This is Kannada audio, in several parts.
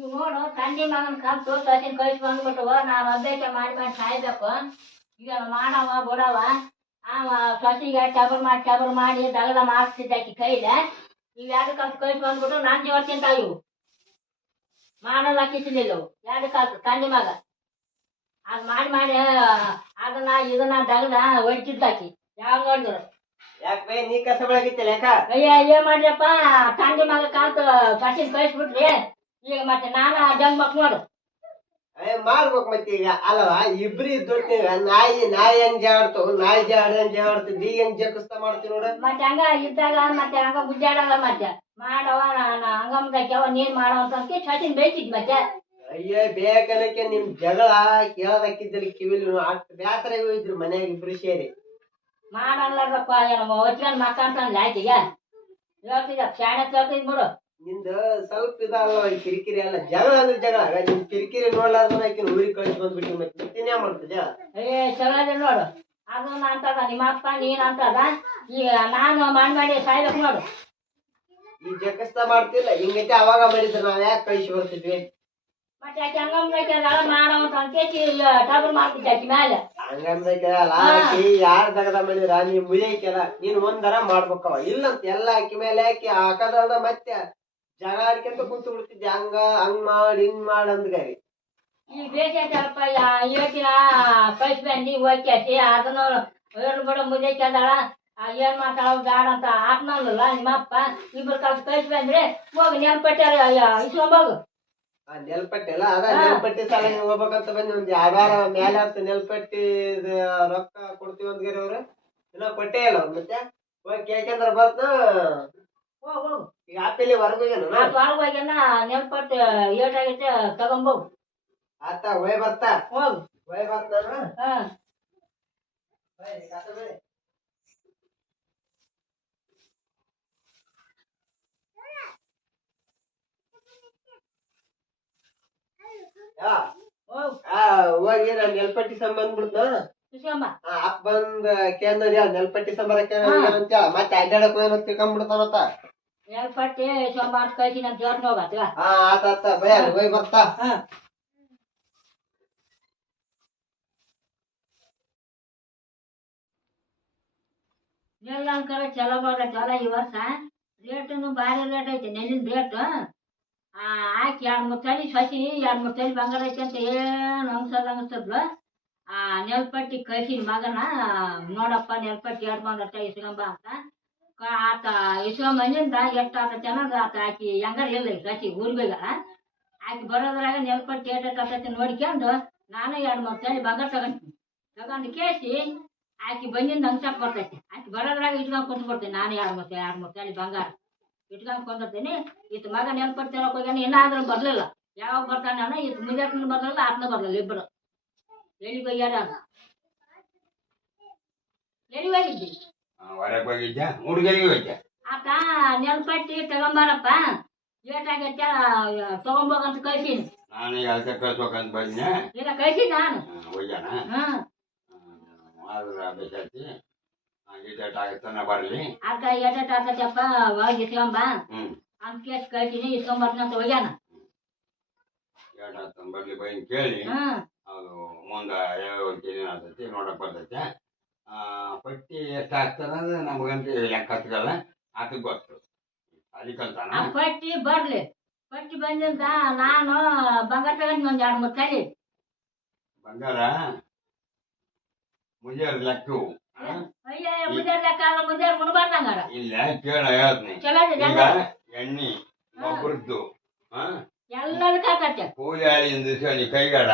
ಇವ್ ನೋಡು ತಂದೆ ಮಗನ ಕಲ್ತು ಸಸಿನ ಕಳಿಸಿ ಬಂದ್ಬಿಟ್ಟು ನಾನು ಅಭ್ಯಾಸ ಮಾಡಿ ಮಾಡಿ ಸಾಯ್ಬೇಕು. ಈಗ ಮಾಡವ ಬಿಡವ. ಅವ ಸಸಿಗೆ ಟಬರ್ ಮಾಡಿ ಟಬರ್ ಮಾಡಿ ದಗದ ಮಾಡಿಸ್ತಿದ್ದಾಕಿ ಕೈಲೆ. ನೀವು ಎರಡು ಕಲ್ತು ಕಳಿಸಿ ಬಂದ್ಬಿಟ್ಟು ನಾನು ಜೀವ ತಿಂತಾಯಿವು ಇವು. ಮಾಡಲ್ಲ ಕಿಚ್ಚಲಿಲ್ಲ ಎರಡು ಕಲ್ತು? ತಂದೆ ಮಗ. ಅದು ಮಾಡಿ ಮಾಡಿ ಅದನ್ನ ಇದನ್ನ ದಗದ ಹೊಡಿತಿದ್ದಾಕಿ ಯಾವ ನೋಡಿದ್ರು ಯಾಕೆ ಬೈ ನೀ ಕಸ ಬೆಳಗಿತ್ತಿಲ್ಲ ಯಾಕ? ಅಯ್ಯ ಏನ್ ಮಾಡ್ರಪ್ಪ ತಂದೆ ಮಗ ಕಾಲ್ತು ಸಸಿನ ಕಳಿಸ್ಬಿಟ್ರಿ ಈಗ ಮತ್ತೆ ನಾನು ಜಂಗ್ ಮಾಡು ಮಾಡ್ಬೇಕು ಮತ್ತೆ ಈಗ. ಅಲ್ಲವಾ ಇಬ್ರು ಇದ್ದೊಟ್ಟಿಗ ನಾಯಿ ನಾಯಿ ಹೆಂಗ್ ಜಾಡ್ತಾವ ನಾಯಿ ಜಾಡ್ದಂಗ್ ಜಾಡ್ತದ ಈಗ ಹೆಂಗ್ ಜಕಸ್ತ ಮಾಡ್ತೀವಿ ನೋಡ. ಮತ್ತೆ ಹಂಗ ಇದ್ದಾಗ ಮತ್ತೆ ಹಂಗ ಗುಜ್ಜಾಡಲ್ಲ ಮತ್ತೆ. ಮಾಡವ ನಾನು ಹಂಗಮ್ದಕ್ಕೆವ ನೀನ್ ಮಾಡವ ಅಂತ ಚಟಿನ್ ಬೇಯ್ತಿದ್ ಮತ್ತೆ. ಅಯ್ಯ ಬೇಕನಕ್ಕೆ ನಿಮ್ ಜಗಳ ಕೇಳದಕ್ಕಿದ್ದಲ್ಲಿ ಕಿವಿಲಿ ಅಷ್ಟು ಬೇಸರ ಹೋಯ್ತ್ರಿ ಮನ್ಯಾಗ ಇಬ್ರು ಸೇರಿ. ಮಾಡಲ್ಲಪ್ಪ ಏನೋ ಹೊಚ್ಕೊಂಡ್ ಮಕ್ಕಂತ ಆಯ್ತಿಗ ಹೇಳ್ತಿದ್ದ ಶಾಣೆ ಹೇಳ್ತಿದ್ ಬಿಡು. ನಿಂದ ಸ್ವಲ್ಪ ಇದಲ್ಲ ಈ ಕಿರಿಕಿರಿ ಅಲ್ಲ ಜಗಳ ಅಂದ್ರೆ ಜಗಳ. ನಿಮ್ ಕಿರಿಕಿರಿ ನೋಡ್ಲಾರ್ದ ಆಕಿನ ಊರಿಗೆ ಕಳಿಸಿ ಬಂದ್ಬಿಟ್ಟು ಮತ್ತೆ ಮಾಡ್ತದ ಏ ಚಲೋದಿ ನೋಡು. ನಾ ಅಂತದ ನಿಮ್ಮ ಅಪ್ಪ ನೀನ್ ಅಂತದ. ಈಗ ನಾನು ಮಾಡಿ ಮಾಡಿ ಸಾಯ್ಬೇಕು ನೋಡು. ಈ ಜಕಸ್ತ ಮಾಡ್ತಿಲ್ಲ. ಹಿಂಗೈತೆ ಅವಾಗ ಮಾಡಿದ್ರೆ ನಾವ್ ಯಾಕೆ ಕಳಿಸಿ ಬರ್ತಿದ್ವಿ? ಮತ್ತೆ ಆಕೆ ಹಂಗಮ್ದಕ್ಕೆ ಮಾಡೋ ಅಂತ ಕೇಸಿ ಟಬರ್ ಮಾಡ್ತಿದ್ದೆ ಆಕಿ ಮೇಲೆ ಹಂಗಂದಕ್ಕೆ ಅಲ್ಲ ಆಕಿ ಯಾರ್ ದಗದ ಮಾಡಿದ್ರ? ನೀ ಮುಗಿಯಕಲ್ಲ ನೀನ್ ಒಂದರ ಮಾಡ್ಬೇಕವ ಇಲ್ಲಂತ ಎಲ್ಲ ಆಕಿ ಮೇಲೆ ಆಕಿ ಹಾಕದ ಮತ್ತೆ ಜಗಳ ಆಡ್ಕೊಂತ ಕುಂತು ಬಿಡ್ತಿದ್ದೆ. ಹಂಗ ಹಂಗ್ ಮಾಡ್ ಹಿಂಗ್ ಮಾಡ್ ಅಂದ್ಗಾರಿ ಈ ಬೇಸಪ್ಪ ಯೋಚಿನ ಕಳಿಸ್ಬಂದು ಹೋಗ್ಯಾಸಿ ಅದನ್ನು ಹೇಳು ಬಿಡ ಮುಜೈಕೆ ಕೇಳ್ದಾಳ. ಏನ್ ಮಾಡ್ತಾಳ ಬೇಡ ಅಂತ ಆತ್ನಲ್ಲ ನಿಮ್ಮಪ್ಪ ಇಬ್ರು ಕಲ್ತು ಕಳಿಸ್ಬಂದ್ರೆ ಹೋಗಿ ನೆನ್ಪಟ್ಟಾರ ಇಸ್ಕೊಂಬೋಗು ಆ ನೆಲ್ಪಟ್ಟಿ ಅಲ್ಲ ಅದ ನೆಲ್ಪಟ್ಟಿ ಸಾಲ ಹೋಗ್ಬೇಕಂತ ಬಂದಿ ಒಂದ್ ಯಾವ್ದಾರ ಮೇಲೆ ಅಂತ ನೆಲ್ಪಟ್ಟಿ ರೊಕ್ಕ ಕೊಡ್ತೀವಿ ಅಂದ್ಗಾರಿ ಅವ್ರ. ಇನ್ನ ಕೊಟ್ಟೇ ಇಲ್ಲ ಮತ್ತೆ. ಹೋಗಿ ಕೇಳ್ಕೊಂಡ್ರ ಬರ್ತ ಈಗ ಆಪೇಲಿ ಹೊರಗೋಗ್ಯಾನ ಆ ಹೋಗ್ಯಾನ ನೆನ್ಪಟ್ಟು ಏಟಾಗೈತೆ ತಗೊಂಬೋಗು ಆತ ಹೋಯ್ ಬರ್ತಾ? ಹೋಗು. ಹೋಯ್ ಬರ್ತಾನ? ಹಾ. ಹೋಯ್ ಕಸ ಬೇರೆ. ಯಾ, ಹೋಗು. ಆ, ಹೋಗಿ ನಾನು ನೆಲ್ಪಟ್ಟಿ ಸಂಬಂಧ ಬಿಡ್ತು ಅಪ್ಪ ಬಂದ ಕೇಂದ್ರ ನೆಲ್ಪಟ್ಟಿ ಸಂಬಾರ. ಅಂತ ಮತ್ತೆ ಅಡ್ಡಾಡಕ್ ಹೋಗಿ ತಿಳ್ಕೊಂಡ್ಬಿಡ್ತಾನತ್ತ ನೆಲ್ಪಟ್ಟಿ ಸೋಮವಾರ ಕಳ್ಸಿ ನಮ್ ಜೋರ್ನ ಹೋಗತ್ತ ಹಾ ಆತ ಆತ ಭಯ ಹೋಗಿ ಬರ್ತಾ. ನೆಲ್ಲಂಕರ ಚಲೋ ಬರ ಚಲೋ ಈ ವರ್ಷ. ರೇಟನು ಭಾರಿ ರೇಟ್ ಐತೆ. ನೆಲ್ಲಿನ ರೇಟ್ ಆ ಹಾಕಿ ಎರಡು ಮೂರು ತಲೆ ಸಸಿ ಎರಡು ಮೂರು ತಲೆ ಬಂಗಾರ ಐತೆ ಅಂತ ಏನು ಅನ್ಸಲ್ಲ ಅನಿಸ್ತದ್ಲು. ಆ, ನೆಲ್ಪಟ್ಟಿ ಕಳಿಸಿ ಮಗನ, ನೋಡಪ್ಪ ನೆಲ್ಪಟ್ಟಿ ಬಂದತ್ತ ಇಸ್ಕೊಂಬ ಅಂತ. ಆತ ಇಸ್ಕೊಂಬಂದಿಂದ ಎಷ್ಟು ಚೆನ್ನಾಗ ಆತ, ಆಕಿ ಹೆಂಗಾರ ಇಲ್ಲ ಈ ಊರ್ಬೇಗ ಆಕಿ ಬರೋದ್ರಾಗ ನೆಲ್ಪಟ್ಟಿ ಏಟ್ ಆತೈತೆ ನೋಡ್ಕೊಂಡು ನಾನು ಎರಡು ಮೂರು ತಲೆ ಬಂಗಾರ ತಗೊಂತೀನಿ ತಗೊಂಡು ಕೇಸಿ ಆಕಿ ಬಂದಿಂದ ಅನ್ಸಕ್ ಬರ್ತೈತಿ. ಆಕಿ ಬರೋದ್ರಾಗ ಇಟ್ಕೊಂಡು ಕೊಟ್ಟು ಬಿಡ್ತೀನಿ ನಾನು ಎರಡು ಮೂರು ಎರಡು ಮೂರು ತಲೆ ಬಂಗಾರ. ಇಟ್ಕೊಂಡು ಕೊಂದಿರ್ತೀನಿ ಈತ ಮಗ ನೆನ್ಪಟ್ಟು ತರಕ್ ಹೋಗ್ಯಾನ ಏನಾದ್ರೂ ಬರ್ಲಿಲ್ಲ. ಯಾವಾಗ ಬರ್ತಾನೆ ಅಣ್ಣ ಈತ ಮುಂಜಾನೆ ಬರ್ಲಿಲ್ಲ ಆತ್ನ ಬರ್ಲಿಲ್ಲ ಇಬ್ಬರು ಎಲ್ಲಿಗೆ ಹೋಗ್ಯಾರ ಎಲ್ಲಿಗೆ ಹೋಗಿದ್ದಿ ಹೊರಗೆ ಹೋಗಿದ್ದೆ ಹುಡುಗರಿಗೆ ಹೋಗಿದ್ದೆ ಆತ ನೆನ್ಪಟ್ಟಿ ತಗೊಂಬಾರಪ್ಪ ಏಟಾಗೈತೆ ತಗೊಂಬೋಗಂತ ಕಳ್ಸೀನಿ ನಾನು ಈಗ ಅದಕ್ಕೆ ಕಳ್ಸ್ಬೇಕಂತ ಬಂದೆ ಈಗ ಕಳ್ಸಿದ್ ನಾನು ಹೋಗ್ಯಾನ ಹ್ಮ್ ಆದ್ರೆ ಬೇಸತ್ತಿ ಗೀಟೇಟ್ ಆಗುತ್ತಾನ ಬರಲಿ ಅರ್ಧ ಎಟ್ಟ ಆತೈತಪ್ಪ ಒಳಗೆ ಇಸ್ಕೊಂಬ ಹ್ಞೂ ಅಂತ ಕೇಸ್ ಕಳ್ಸೀನಿ ಇಸ್ಕೊಂಬರ್ತೀನಿ ಅಂತ ಹೋಗ್ಯಾನ ಏಟಾಗ್ತಾನ ಬರಲಿ ಬೈನ್ ಕೇಳಿ ಹ್ಮ್ ಅದು ಮುಂದೆ ಯಾವ ಕೇಳಿ ಆಗ್ತೈತಿ ನೋಡಕ್ ಬರ್ತೈತೆ. ಆ, ಪಟ್ಟಿ ಎಷ್ಟು ಆಗ್ತದ ಅಂದ್ರೆ ನಮಗಂತೂ ಲೆಕ್ಕ ಹತ್ತಗಲ್ಲ ಅದಕ್ಕೆ ಗೊತ್ತು. ಅದಕ್ಕಂತಾನ? ಪಟ್ಟಿ ಬರ್ಲಿ. ಪಟ್ಟಿ ಬಂದಿಂದ ನಾನು ಬಂಗಾರ ತಗೊಂಡು ಒಂದು ಎರಡು ಮೂರು ತಲೆ. ಬಂಗಾರ? ಮುಂಜಾನೆ ಲೆಕ್ಕವು ಇಲ್ಲ ಕೇಳ ಹೇಳ್ತೀನಿ. ಎಣ್ಣಿ ಗೊಬ್ಬರದ್ದು ಎಲ್ಲದಕ್ಕೆ ಹಾಕತ್ತೆ. ಕೂಲಿ ದಿವಸ ಕೈಗಾಡ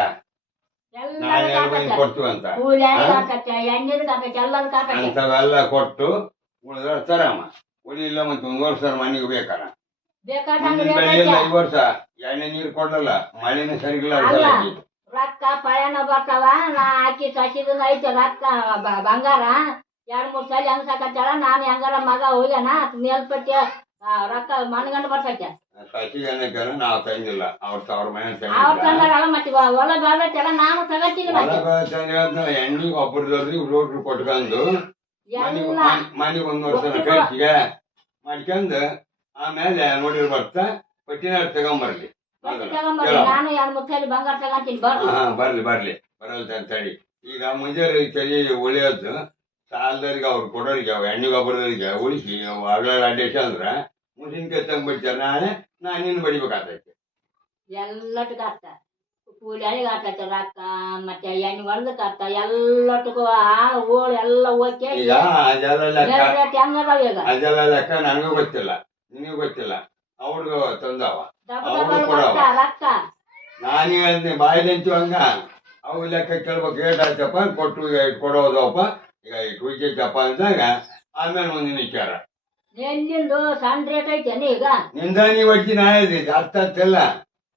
ಕೊಡ್ತೀವಿ ಅಂತ. ಕೂಲಿ ಹಾಕತ್ತೆ ಎಣ್ಣೆದಕ್ಕೆ ಹಾಕತ್ತೆ ಎಲ್ಲದಕ್ಕೆ ಹಾಕತ್ತೆ ಅಂತವೆಲ್ಲ ಕೊಟ್ಟು ಉಳಿದ್ರೆ ತರಮ್ಮ ಉಳಿಲಿಲ್ಲ ಮತ್ತೆ ಒಂದು ವರ್ಷ ಮನೆಗೆ ಬೇಕಲ್ಲ. ಬೇಕಾದಂಗ ಮುಂದಿನ ಬೆಳೆ ಇಲ್ಲ ಈ ವರ್ಷ ಎಣ್ಣೆ ನೀರು ಮಳೆನೇ ಸರಿಗಿಲ್ಲ ಅಲ್ಲ. ರೊಕ್ಕ ಬರ್ತಾವ. ನಾ ಹಾಕಿ ಸಸಿದ ಐತೆ ರೊಕ್ಕ ಬ- ಬಂಗಾರ. ಎರಡ್ ಮೂರ್ ಸಲ ಅನ್ಸಕತ್ತಾಳ ನಾನು ಹೆಂಗಾರ ಮಗ ಹೋಗ್ಯಾನ? ಮೇಲ್ಪಟ್ಟೆ ರೊಕ್ಕ ಗಂಡ ಬರ್ತೈತೆ ಸಸಿಗೆ ಏನಕ್ಕೆ ನಾವು ತಂದಿಲ್ಲ. ಅವ್ರ ಸಾವಿರ ಮನೆ ಅವ್ರ ತಂದಿಲ್ಲ ತಂದಾರಲ್ಲ ಮತ್ತೆ ಇವ- ಹೊಲ ಬೆಳ್ದೈತೆಲ್ಲ ನಾನು ತಗೋತೀನಿ ಮತ್ತೆ. ಎಣ್ಣೆ ಒಬ್ಬರದವ್ರಿಗೆ ರೋಡ್ರು ಕೊಟ್ಕೊಂಡು ಮನೆಗೆ ಎಲ್ಲ ಮನೆಗೆ ಒಂದು ವರ್ಷ ಮಾಡ್ಕೊಂಡು ಆಮೇಲೆ ನೋಡಿರ್ ಬರ್ತಾ ತಗೊಂಬರ್ಲಿ. ಪಟ್ಟಿ ತಗೊಂಬರ್ರಿ ಹೇಳಮ್ಮ. ನಾನು ಎರಡು ಮೂರು ಬಂಗಾರ ತಗೊಂತೀನಿ ಬರ್ರಿ ಹಾ ಬರ್ಲಿ ಬರ್ಲಿ. ಬರಲ್ತ ಈಗ ಮುಂಜಾನೆ ತಲೆ ಉಳಿಯೋದು ಸಾಲದವ್ರಿಗೆ ಅವ್ರು ಕೊಡೋರಿಗೆ ಹೆಣ್ಣು ಗೊಬ್ಬರದವ್ರಿಗೆ ಉಳಿಸಿ ಅಗಳ ಅಡ್ಡೇಶ ಅಂದ್ರ ಮುಸಿನ್ಕಾಯಿ ತಂದ್ಬಿಡ್ತಾರೆ ನಾಳೆ ನಾನು ನಿನ್ನ ಬಡಿಬೇಕಾಗ್ತೈತೆ ಎಲ್ಲಟಕ್ಕೆ ಆಗ್ತ ಕೂಲಿ ಅಳಿಗೆ ಆಗ್ತೈತೆ ರೊಕ್ಕ ಮತ್ತೆ ಹೆಣ್ಣು ಹೊಲದಕ್ಕೆ ಆಗ್ತ ಎಲ್ಲಟಕ್ಕೂ ಆ ಓಳು ಎಲ್ಲ ಓಕೆ. ಈಗ ಅದೆಲ್ಲ ಲೆಕ್ಕ ಹೆಂಗದಾವ ಈಗ? ಅದೆಲ್ಲ ಲೆಕ್ಕ ನನಗೂ ಗೊತ್ತಿಲ್ಲ ನಿನಗೂ ಗೊತ್ತಿಲ್ಲ. ಅವ್ರಿಗೂ ತಂದವ ಅವ್ರು ಕೊಡವ. ರೊಕ್ಕ. ನಾನು ಹೇಳ್ತೀನಿ ಬಾಯಿ ನಿಂತು ಹಂಗ. ಅವು ಲೆಕ್ಕ ಕೇಳ್ಬೇಕು ಏಟಾಯ್ತಪ್ಪ ಕೊಟ್ಟು ಕೊಡೋದಪ್ಪ. ಈಗ ಇಟ್ ಚಪ್ಪ ಅಂದಾಗ ಆಮೇಲೆ ಮುಂದಿನ ವಿಚಾರ ನೆಲ್ಲಿಂದು ಸಣ್ಣ ರೇಟ್ ಐತೇನು ಈಗ? ನಿಂದ ನೀವು ಅಜ್ಜಿ ಅರ್ಥ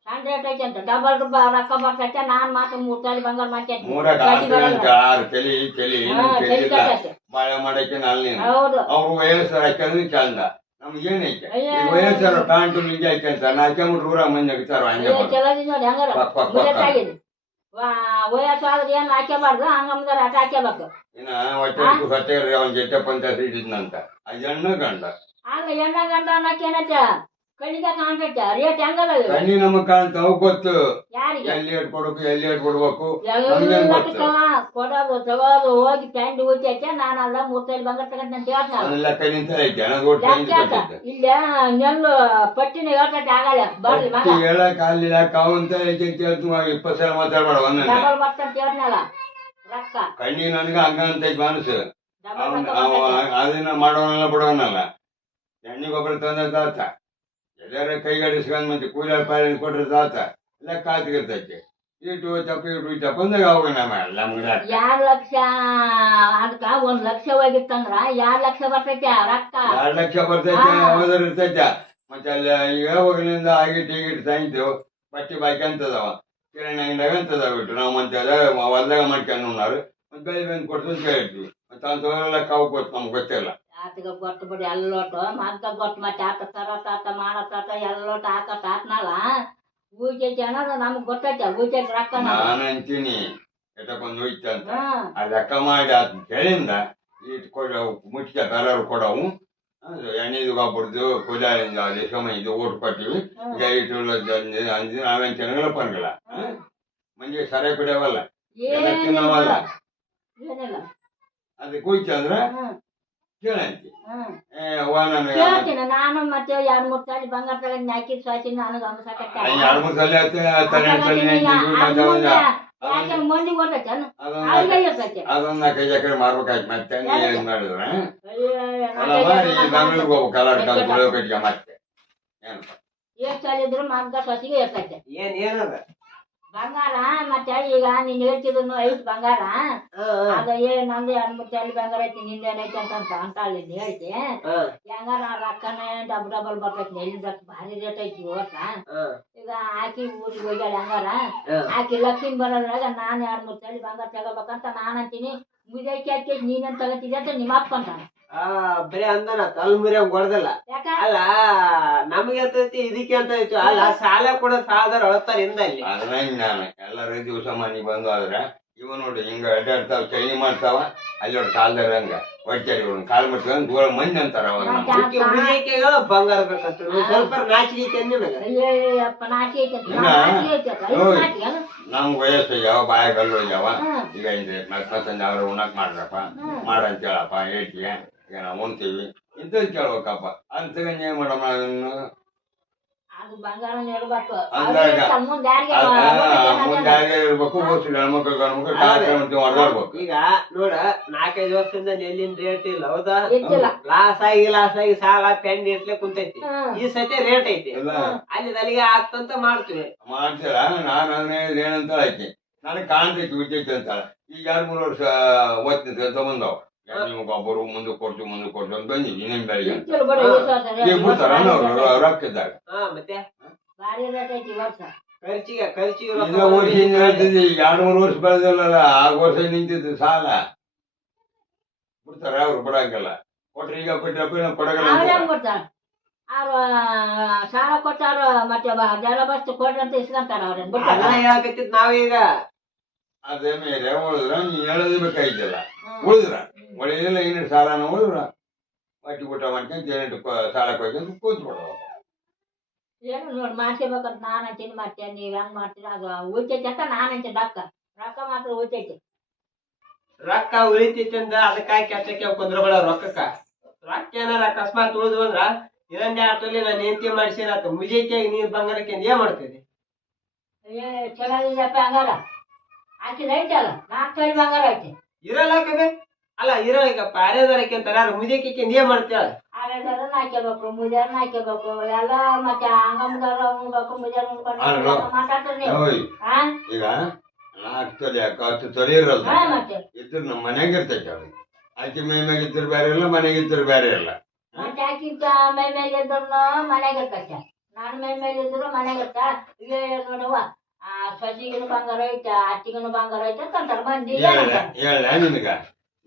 ಸಣ್ಣ ರೇಟ್ ಐತೆ ಅಂತ. ಡಬಲ್ ರೊಕ್ಕ ಬರ್ತೈತೆ ನಾನ್ ಮಾತ್ರ ಮೂರ್ ಬಂಗಾರ ಮಾಡ್ತೇನೆ ಮೂರಕ್ಕೆ ಆರು ತಲಿ ತಲೆ. ಬಾಳೆ ಮಾಡಕ್ಕೆ ನಾಲ್ನೇ ಹೌದು. ಅವ್ರು ವಯಸ್ಸು ಹಾಕಿದ್ರೆ ಚಂದ. ನಮ್ಗೇನೈತೆ ವಯಸ್ಸರ ಈ ಪ್ಯಾಂಟು ನಿಜ ಹಾಕ್ಯಂತ ನಾ ಹಾಕ್ಯಂಬಿಟ್ರೆ ಊರ ಮಂದಿ ಆಗ್ತಾರ ಹಂಗೆ. ಆದ್ರೆ ಏನ್ ಹಾಕ್ಯಬಾರ್ದು? ಹಂಗಂದ್ರೆ ಅಟ ಹಾಕ್ಯಬೇಕು. ಇನ್ನ ಹೊಟ್ಟೆ ಹೊಟ್ಟೆ ಅವನ ಜೊತೆ ಪಂಚಾಯತ್ ಹಿಡಿದ್ನಂತ ಆ ಹೆಣ್ಣು ಗಂಡ. ಆಗ ಹೆಣ್ಣ ಗಂಡ ಅನ್ನಕ್ಕೆ ಏನೈತ? ಕಣ್ಣಿಗೆ ಕಾಣ್ತೈತೆ ರೇಟ್ ಹೆಂಗದ ಇವು? ಕಣ್ಣಿ ನಮಗ್ ಕಾಣ್ತ ಗೊತ್ತು. ಯಾರಿಗೆ? ಎಲ್ಲಿ ಇಟ್ ಕೊಡ್ಬೇಕು ಎಲ್ಲಿ ಇಟ್ ಕೊಡ್ಬೇಕು ನಮ್ಗೇನ್ ಗೊತ್ತು. ಎಲ್ಲದಕ್ಕ ಕೊಡೋದು ತಗೋದು ಹೋಗಿ ನಾನು ಅಲ್ಲ ಮೂರ್ ತೈಲಿ ಬಂಗಾರ ತಗೊಂಡ್ ಅಂತ ಹೇಳ್ತಾನ ಲೆಕ್ಕ ಐತೆ ಇಲ್ಲ ನೆಲ್ಲು ಪಟ್ಟಿನ ಆಗಲ್ಲ ಮಗ ಒಟ್ಟು ಹೇಳಕ್ ಆಗ್ಲಿಲ್ಲ ಕಾವಂತ ಐತೆ ಅಂತ ಇಪ್ಪತ್ತು ಸಲ ಮಾತಾಡ್ಬೇಡ ಒಂದೊಂದು ಡಬಲ್ ಬರ್ತಂತ ಹೇಳ್ನಲ್ಲ ರೊಕ್ಕ. ಕಣ್ಣಿ ನನ್ಗ ಹಂಗ ಮನಸ್ಸು. ಡಬಲ್ ಅವ್ನ್ ರೊಕ್ಕ ಅವ ಬರ್ತೈತೆ. ಅದನ್ನ ಮಾಡೋನಲ್ಲ ಬಿಡೋನಲ್ಲ. ಗೊಬ್ಬರ ತಂದಾತ ಎಲ್ಲಾರ ಕೈಗಾಡಿಸ್ಕೊಂಡ್ ಮತ್ತೆ ಕೂಲಿ ಪಾಲಿನ ಕೊಟ್ರೆ ತಾತ? ಎಲ್ಲ ಕಾತಿಗಿರ್ತೈತೆ ಇಟ್ಟು ತಪ್ಪ ಇಟ್ಟು ತಪ್ಪ ಅಂದಾಗ ಅವಾಗ ನಮ್ಮ ನಮ್ಗೆ ಎರಡ್ ಲಕ್ಷ ಅದಕ್ಕ ಒಂದ್ ಲಕ್ಷ ಹೋಗಿತ್ತಂದ್ರ ಎರಡ್ ಲಕ್ಷ ಬರ್ತೈತೆ ರೊಕ್ಕ. ಎರಡು ಲಕ್ಷ ಬರ್ತೈತೆ ಹೋದ್ರ ಇರ್ತೈತೆ. ಮತ್ತೆ ಅಲ್ಲಿ ಈಗ ಹೋಗಿನಿಂದ ಆಗಿಟ್ಟು ಈಗಿಟ್ಟು ಸಾಯ್ತು ಬಟ್ಟೆ ಬಾಕಿ ಅಂತದವ ಕಿರಣ್ ಅಂಗಡಿಯಾಗ ಅಂತದವ ಬಿಟ್ಟು ನಾವು ಮತ್ತೆ ಹೊಲ್ದಾಗ ಮಾಡ್ಕೊಂಡು ಮತ್ತೆ ಬೆಳೆ ಬಂದು ಕೊಡ್ತು ಅಂತ ಹೇಳ್ತೀವಿ. ಮತ್ತೆ ಅಂತ ಕಾವು ಕೊಟ್ಟು ನಮ್ಗೆ ಗೊತ್ತಿಲ್ಲ ಆತಗ ಗೊತ್ತು ಬಿಡಿ ಎಲ್ಲೋಟು ಮಗ್ಗ ಗೊತ್ತು ಮತ್ತೆ ಆತ ತರತಾತ ಮಾಡತಾತ ಎಲ್ಲೋಟ ಹಾಕತ ಆತ್ನಲ್ಲ ಊಜೈತಿ ಅನ್ನೋದು ನಮ್ಗ್ ಗೊತ್ತೈತೆ ಊಜೈತಿ ರೊಕ್ಕ ನಾನು ಅಂತೀನಿ ಎಟಕೊಂದು ಹೋಯ್ತು ಅಂತ ಹಾ ಆ ಲೆಕ್ಕ ಮಾಡಿ ಅದ್ ಕೇಳಿಂದ ಇಟ್ ಕೊಡ ಮುಚ್ಚಿದ ಕಲರ್ ಕೊಡವು ಅದು ಎಣ್ಣೆದು ಗೊಬ್ಬರದು ಕುದಾರಿಂದ ಅದು ಸಮಯ ಇದು ಓಟ್ ಕೊಟ್ಟಿವಿ ಹ್ಮ್. ಈಗ ಇಟ್ಟು ಅಂದಿನ ನಾವೇನ್ ಚೆನ್ನಾಗಲ್ಲ ಪನ್ಗಲ್ಲ ಮಂದಿ ಸರ ಕುಡಿಯವಲ್ಲ ಎಲ್ಲ ಏನಿಲ್ಲ ತಿನ್ನವಲ್ಲ ಏನಿಲ್ಲ ಅದು ಕುಯ್ತು ಅಂದ್ರ ಹ್ಮ್ ಕೇಳಂತಿ. ಕೇಳ್ತೀನಿ ನಾನು ಮತ್ತೆ ಎರಡ್ ಮೂರ್ ಬಂಗಾರ ತಗೊಂಡ್ ಹಾಕಿದ್ ನನಗ ಎರಡು ಮೂರು ಸಲ ಆಯ್ತು, ಯಾಕೆ ಮಂದಿ ಇರ್ತೈತೆ ಎಕರೆ ಮಾರ್ಬೇಕಾಯ್ತು ಮತ್ತೆ ಏನ್ ಮಾಡಿದ್ರ ಅಯ್ಯೋ, ಅಲ್ಲ ಮಾಡಿ ಬೆಂಗಳೂರಿಗೆ ಹೋಗ್ಬೇಕು ಕಲರ್ ಕಲ್ ಕಟ್ಗೆ ಮತ್ತೆ. ಏನಪ್ಪ ಎಷ್ಟ್ ಸಾಲ ಇದ್ರು ಮಗ್ಗ ಸೊಸಿಗೆ ಇರ್ತೈತೆ ಏನ್ ಏನದ? ಬಂಗಾರ ಮತ್ತೆ ಈಗ ನೀನ್ ಹೇಳ್ತಿದ್ರು ಐತ್ ಬಂಗಾರ. ಅದ ಏ ನಂದು ಎರಡ್ ಮೂರ್ ತಲೆ ಬಂಗಾರ ಐತಿ ನಿಂದೇನೈತಿ ಅಂತ ಅಂತ ಅಂತ ಅಲ್ಲಿ ಹೇಳ್ತಿ. ಹೆಂಗಾರ ರೊಕ್ಕನ ಡಬ್ ಡಬಲ್ ಡಬಲ್ ಬರ್ತೈತಿ ಎಲ್ಲಿ ಭಾರಿ ರೇಟ್ ಐತಿ ಇವತ್ತ ಹಾ, ಈಗ ಆಕಿ ಊರಿಗೆ ಹೋಗ್ಯಾಳ ಹೆಂಗಾರ. ಆಕಿ ಲಕ್ಷ್ಮಿ ಬರೋದ್ರಾಗ ನಾನು ಎರಡ್ ಮೂರ್ ಬಂಗಾರ ತಗೋಬೇಕಂತ ನಾನು ಅಂತೀನಿ. ಮುದೈಕಿ ಹಾಕಿ ನೀನೇನ್ ತಗೋತಿದ್ದೆ ಅಂತ ನಿಮ್ಮ ಅಪ್ಪ ಅಂತಾನ ಆ ಬರೀ ಅಂದನ ತಲೆಮುರಿ ಹೊಡೆದಲ್ಲ. ಯಾಕ? ಅಲ್ಲ ನಮ್ಗೆ ಅಂತೈತಿ ಇದಕ್ಕೆ ಅಂತ ಐತಿ? ಅಲ್ಲ ಸಾಲ ಕೂಡ ಸಾಧಾರ ಅಳ್ತಾರ ಹಿಂದ ಅಲ್ಲಿ. ಎಲ್ಲ ನಾನು ಎಲ್ಲರೂ ದಿವಸ ಮನೆಗೆ ಬಂದು ಆದ್ರೆ ಇವ ನೋಡಿ ಹಿಂಗ ಅಡ್ಡಾಡ್ತಾವ ಚೈನಿ ಮಾಡ್ತಾವ ಅಲ್ಲಿ ನೋಡಿ ಕಾಲ್ದಾರ ಹಂಗ ಇವ್ನ ಕಾಲ್ ಮಟ್ಟಿಗೆ ದೂರ ಮಂದಿ ಅಂತಾರ ಅವಾಗ ಬಂಗಾರ ಬೇಕಂತ ಸ್ವಲ್ಪ ನಾಚಿಕೆ. ನಮ್ಗ್ ವಯಸ್ಸು ಯಾವ ಬಾಯ ಕಲ್ಲು ಯಾವ. ಈಗ ಇದೆ ಮತ್ತೆ ಅವ್ರು ಉಣ್ಣಕ್ ಮಾಡ್ರಪ್ಪ? ಮಾಡಂತೇಳಪ್ಪ ಮಾಡಂತ ಹೇಳಪ್ಪ ಹೇಳ್ತೀಯ? ಈಗ ನಾವು ಉಣ್ತೀವಿ ಇಂಥದ್ದು ಕೇಳ್ಬೇಕಪ್ಪ. ಅಂತ ಏನ್ ಮಾಡಮ್ಮ ಅದನ್ನು ಅದು ಬಂಗಾರನ ಇರ್ಬೇಕು ಅಂದಾಗ ಅವ್ರಿಗೆ ಮುಂದೆ ಯಾರಿಗೆ ಆ, ಗೊತ್ತಾಗಲ್ಲ. ಮುಂದೆ ಯಾರಿಗೆ ಇರ್ಬೇಕು ಓಸು ಗಂಡ್ಮಕ್ಳು ಗಂಡ್ಮಕ್ಳು ಕಾರ್ಯಕ್ರಮ ಹೊಡೆದಾಡ್ಬೇಕು. ಈಗ ನೋಡ ನಾಲ್ಕೈದು ವರ್ಷದಿಂದ ನೆಲ್ಲಿನ ರೇಟ್ ಇಲ್ಲ ಹೌದಾ? ಲಾಸ್ ಆಗಿ ಲಾಸ್ ಆಗಿ ಸಾಲ ಪೆಂಡ್ ಇಟ್ಲೆ ಕುಂತೈತಿ. ಈ ಸತಿ ರೇಟ್ ಐತಿ. ಅಲ್ಲಿ ನನಗೆ ಆಗ್ತಂತ ಮಾಡ್ತೀವಿ. ಮಾಡ್ತೀರ? ನಾನು ಏನಂತ ಐತಿ ನನಗೆ ಕಾಣ್ತೈತಿ ವಿದ್ಯುತ್ ಅಂತ ಈಗ ಎರಡ್ ಮೂರು ವರ್ಷ ಓದ್ತಿದ್ದೆ ತಗೊಂಡವ್. ನಿಮ್ಗೆ ಒಬ್ಬರು ಮುಂದೆ ಕೊಡ್ತು ಮುಂದೆ ಕೊಡ್ತು ಅಂತ ಬಂದಿದ್ವಿ ನಿಮ್ ಬೆಳಿಗ್ಗೆ ಈಗ ಬಿಡ್ತಾರ ವರ್ಷ ಖರ್ಚಿಗೆ ಖರ್ಚಿಗೆ ಎರಡು ಮೂರು ವರ್ಷ ಬೆಳೆದಿಲ್ಲಲ್ಲ ಆಗ ವರ್ಷ ನಿಂತಿದ್ದು ಸಾಲ ಬಿಡ್ತಾರ ಅವ್ರು ಬಿಡಂಗಿಲ್ಲ ಕೊಟ್ರೆ ಈಗ ಕೊಡಗಲ್ಲ ಅವ್ರ ಸಾಲ ಕೊಟ್ಟಾರ ಮತ್ತೆ ಜಲ ಬಸ್ತು ಕೊಡ್ರಿ ಅಂತ ಇಸ್ಕೊಂತಾರ ಅವ್ರೇನ್ ಬಿಟ್ಟಾರ ಅದನ್ನ ಹೇಳಕತ್ತಿದ್ ನಾವೀಗ ಅದೇ ಮೇಲೆ ಉಳಿದ್ರ ನೀ ಹೇಳೋದೇ ಉಳಿದ್ರ ಒಳ್ಳೆಯಲ್ಲ ಏನೇನು ಸಾಲ ನೋಡಿದ್ರ ಮಟ್ಟಿ ಊಟ ಮಾಡ್ಕೊಂಡು ಏನೆಂಟು ಸಾಲ ಕೊಯ್ಕೊಂಡು ಏನು ನೋಡಿ ಮಾಡ್ಕೋಬೇಕಂತ ನಾನು ಅಂತೀನಿ ಮಾಡ್ತೇನೆ ನೀವು ಹೆಂಗ್ ಮಾಡ್ತೀರ? ಅದು ಉಳಿತೈತೆ ಅಂತ ನಾನು ಅಂತೀನಿ ರೊಕ್ಕ. ರೊಕ್ಕ ಮಾತ್ರ ಉಳಿತೈತಿ. ರೊಕ್ಕ ಉಳಿತೈತಿ ಅಂದ ಅದಕ್ಕಾಗಿ ಕೆಟ್ಟಕ್ಕೆ ಕುಂದ್ರಬೇಡ ರೊಕ್ಕಕ್ಕ. ರೊಕ್ಕ ಏನಾರ ಅಕಸ್ಮಾತ್ ಉಳಿದು ಅಂದ್ರ ಇನ್ನೊಂದ್ ಆಟೋಲಿ ನಾನು ಹೆಂಡತಿ ಮುಜೈತಿಯಾಗಿ ನೀರ್ ಬಂಗಾರಕ್ಕೆ ಏನ್ ಮಾಡ್ತಿದ್ದೆ ಏ ಚಲೋ ಇದೆಯಪ್ಪ ಹಂಗಾರ. ಹಾಕಿದ ಐತಲ್ಲ ನಾಲ್ಕು ಸರಿ ಬಂಗಾರ ಐತಿ. ಇರಲ್ಲ ಕಬೆ ಅಲ್ಲ ಈಗ ಪಾರೇದಾರಕ್ಕೆ ಅಂತಾರ ಯಾರು ಮುಜೈಕೆ ಏನ್ ಮಾಡ್ತಾಳ ಆರೇದಾರ ಹಾಕ್ಯಬೇಕು ಮುಜಾರ್ನ ಹಾಕ್ಯಬೇಕು ಎಲ್ಲ ಮತ್ತೆ ಹಂಗಮ್ದಾರ ಉಣ್ಬೇಕು ಮುಜಾರ್ ಉಣ್ಕೊಂಡು ಅಲ್ವಾ? ಮಾತಾಡ್ತಾರೆ ನೀವು. ಓಯ್ ಹಾ ಈಗ ನಾಲ್ಕು ತೊಲಿ ಯಾಕ? ಹತ್ತು ತೊಲಿ ಇರಲ್ಲ. ಇದ್ರ ನಮ್ಮ ಮನ್ಯಾಗ ಇರ್ತೈತೆ ಅವ್ರಿಗೆ ಆಕೆ ಮೈ ಮ್ಯಾಗ ಇದ್ರ ಬೇರೆ ಇಲ್ಲ ಮನೆಗೆ ಇದ್ರ ಬೇರೆ ಇಲ್ಲ. ಮತ್ತೆ ಮೈ ಮ್ಯಾಗ ಇದ್ರು ಮನೆಗೆ ಇರ್ತೈತೆ. ನಾನು ಮೈ ಮೇಲೆ ಇದ್ರು ಮನೆಗೆ ಇರ್ತ? ನೋಡವ್ವ ಆ ಸೊಸಿಗಿನ ಬಂಗಾರ ಐತೆ ಅತ್ತಿಗಿನ ಬಂಗಾರ ಐತೆ ಅಂತ ಬಂದಿ ಮಂದಿ ಹೇಳ ಹೇಳ ನಿನಗ.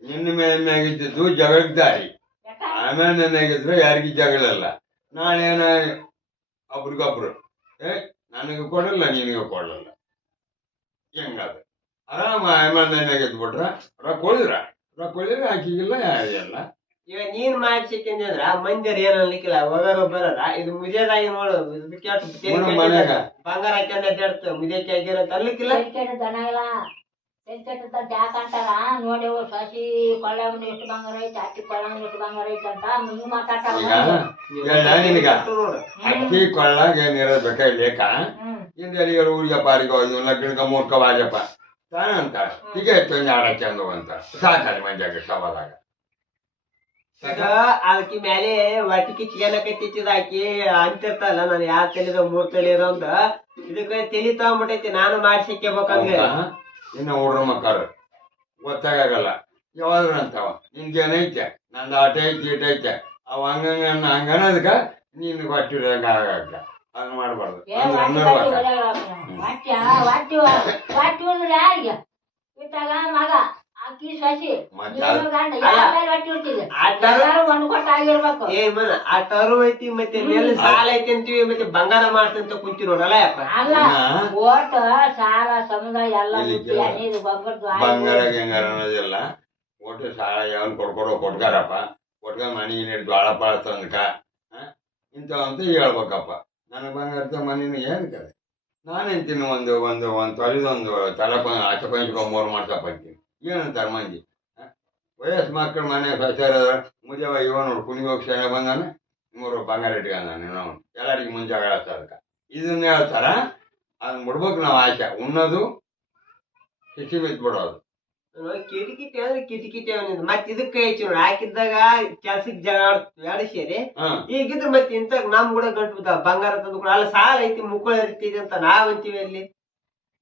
ನಿನ್ನ ಮೇಲೆ ಮ್ಯಾಗ ಇದ್ದಿದ್ದು ಜಗಕ್ ದಾರಿ ಯಾಕ ಆಮೇಲೆ ನನಗಿದ್ರು ಯಾರಿಗೂ ಜಗಳಲ್ಲ ನಾಳೆ ಏನ ಒಬ್ರಿಗೊಬ್ರು. ಏ ನನಗೆ ಕೊಡಲ್ಲ ನಿನಗೆ ಕೊಡಲ್ಲ. ಹೆಂಗದ ಆರಾಮ ಆಮೇಲೆ ನನಗೆ ಇದ್ಬಿಟ್ರ ರೊಕ್ಕ ಉಳಿದ್ರ? ರೊಕ್ಕ ಉಳಿದ್ರೆ ಹಾಕಿಗಿಲ್ಲ ಯಾರಿಲ್ಲ ಈಗ ನೀನ್ ಮಾಡ್ಸಿಕ್ಕಂದ್ರ ಮಂದಿರ ಏನ್ ಅನ್ಲಿಕ್ಕಿಲ್ಲ. ಹೋಗೋರು ಬರಲ್ಲ ಇದು ಮುಜೇದಾಗಿ ನೋಡು ಇದು ಕೆಟ್ಟ. ಬಂಗಾರ ಹಾಕ್ಯಂದ ಅಡ್ಡಾಡ್ತು ಮುಜೇಕೆ ಆಗಿರತ್ತ ಅನ್ಲಿಕ್ಕಿಲ್ಲ? ಕೆಟ್ಟ ಯಾಕೆ ಅಂತಾರ? ನೋಡಿ ಶಶಿ ಸಸಿ ಕೊಳ್ಳಂಗನ ಎಷ್ಟು ಬಂಗಾರ ಐತೆ ಅಕ್ಕಿ ಕೊಳ್ಳಂಗನ ಎಷ್ಟು ಬಂಗಾರ ಐತೆ ಅಂತ ಮುಂದೆ ಮಾತಾಡ್ತಾರ ಅಕ್ಕಿ ಕೊಳ್ಳಾಗ ಏನಿರೋದ್ ಲೇಕ ಹ್ಮ್. ಹಿಂದೆ ಎಲ್ಲಿಗಾರು ಊರಿಗೆ ಪಾರಿಗೆ ಹೋಯ್ತು ಲಗ್ನಕ ಮೂರ್ಖ ತಾನಂತ ಈಗ ಹೆಚ್ಚು ಆಡ ಚಂದ ಅಂತ. ಸಾಕಾರಿ ಮಂಜಾಗ ಸವಾಲಾಗ ಅದಕ್ಕೆ ಮೇಲೆ ವಾಟಿಕಿ ಚಿಗನಕತ್ತಿದ ಆಕಿ ಅಂತಿರ್ತಲ್ಲ ನಾನು ಯಾವ ತಲೆದ ಮೂರ್ ತಲೆ ಇರೋ ಅಂತ. ಇದಕ್ಕೆ ತಲಿ ತಗೊಂಡ್ಬಿಟ್ಟೈತಿ ನಾನು ಮಾಡ್ಸಿಕ್ಕೋಬೇಕಂದ್ರೆ? ಇನ್ನ ಹುಡ್ರ ಮಕ್ಕಳು. ಗೊತ್ತಾಗಲ್ಲ ಯಾವಾಗ ಅಂತಾವ. ನಿನ್ಗೇನೈತೆ? ನಂದು ಆಟ ಐತಿ ಈಟ ಐತೆ. ಅವ ಹಂಗಂಗ ಹಂಗನದಕ್ಕ ನೀನು ಕೊಟ್ಟಿರಂಗ ಆಗಾಕ. ಹಂಗ ಮಾಡಬಾರ್ದು. ಹಂಗ್ ಅಂದ್ರೆ ಮಗ. ಐತಿ ಮತ್ತೆ ಸಾಲ ಐತಿ ಅಂತೀವಿ ಮತ್ತೆ ಬಂಗಾರ ಮಾಡ್ತಂತ ಕುಂತಿ ನೋಡಲ್ಲ ಯಪ್ಪ? ಅಲ್ಲ ಓಟ್ ಸಾಲ ಸಮುದಾಯ ಎಲ್ಲ ಬಂಗಾರ ಗಂಗಾರ ಅನ್ನೋದಿಲ್ಲ. ಒಟ್ಟು ಸಾಲ ಯಾವನ್ ಕೊಡ್ಕೊಡೋ ಕೊಡ್ಗಾರಪ್ಪ ಕೊಟ್ಕೊಂಡ್ ಮನಿ ನೀರು ಜ್ವಾಳ ಪಾಳ ತಂದ್ಕ ಇಂಥವಂತ ಹೇಳ್ಬೇಕಪ್ಪ. ನನಗೆ ಬಂಗಾರ ಮನಿನ ಏನ್ ಕಡೆ ತಿನ್ನು ಒಂದು ಒಂದು ಒಂದು ತೊಲಿದೊಂದು ತಲಕ ಆಚೆ ಕೊಂಚ್ಕೊಂಡ್ ಮೂರು ಮಾಡ್ತಾ ಅಂತೀನಿ. ಏನಂತಾರ ಮಂದಿ ಹ? ವಯಸ್ಸು ಮಕ್ಕಳು ಮನೆ ಸಸ್ಯಾರ ಮುಜವ ಇವನು ಕುಣಿ ಕುಣಿಗೆ ಹೋಗಿ ಸೆಳೆ ಬಂದಾನೆ ಮೂರು ಬಂಗಾರ ಇಟ್ಕೊಂಡಾನೆ ನಾವು. ಎಲ್ಲರಿಗೂ ಮುಂಜಾಗ ಅದಕ್ಕೆ ಇದನ್ನ ಹೇಳ್ತಾರ ಅದನ್ನ ಬಿಡ್ಬೇಕು ನಾವು ಆಸೆ. ಉಣ್ಣೋದು ಶಿಶಿ ಬಿದ್ಬಿಡೋದು ಕಿಟಕಿಟಿ ಅಂದ್ರೆ ಕಿಟಕಿಟಿ ಮತ್ತೆ ಇದಕ್ಕೆ ಹೆಚ್ಚು ಹಾಕಿದ್ದಾಗ ಕೆಲ್ಸಕ್ಕೆ ಜಾಗ ಎರಡು ಸೇರಿ ಈಗಿದ್ರೆ ಮತ್ತೆ ಇಂತ ನಮ್ ಕೂಡ ಗಂಟು ಬಂಗಾರ ತಂದು ಕೂಡ. ಅಲ್ಲ ಸಾಲ ಐತಿ ಮುಕ್ಕಳ ಇರ್ತಿದೆ ಅಂತ ನಾವ್ ಅಂತೀವಿ ಅಲ್ಲಿ.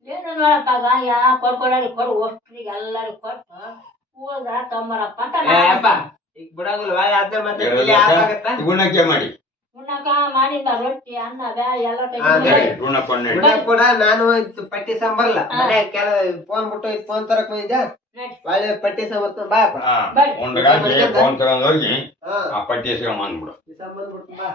ಏನು ನೋಡಪ್ಪಾಗ ಯಾ ಕೊಡ್ಕೊಡೋರಿಗೆ ಕೊಡು ಒಷ್ಟ್ರಿಗೆ ಎಲ್ಲರಿಗೂ ಕೊಟ್ಟು ಹೋದ ತಗೊಂಬರಪ್ಪ ಅಂತ ಏ ಅಪ್ಪ ಈಗ ಬಿಡಂಗಿಲ್ಲ ವಾದ ಅದ್ನ ಮತ್ತೆ ಗುಣಕ್ಕೆ ಮಾಡಿ. ಉಣ್ಣಾಕ ಮಾಡಿದ ರೊಟ್ಟಿ ಅನ್ನ ಬ್ಯಾಳಿ ಎಲ್ಲ ತೆಗ್ದು ಕೂಡ ನಾನು ಇದು ಪಟ್ಟಿ ಸಂಬರ್ಲ ಮನೆ ಕೆಲ ಫೋನ್ ಬಿಟ್ಟು ಫೋನ್ ತರಕ್ ಬಂದಿದ್ದ. ಒಳ್ಳೆ ಪಟ್ಟಿ ಸಂಬರ್ತ ಬಾ. ಬಾ. ಫೋನ್ ತಗೊಂಡ್ ಹೋಗಿ ಹಾ. ಆ ಪಟ್ಟಿ ಇಸ್ಕೊಂಡ್ ಬಂದ್ಬಿಡು. ಈ ಸಂಬಂಧ ಬಿಟ್ಟು ಬಾ.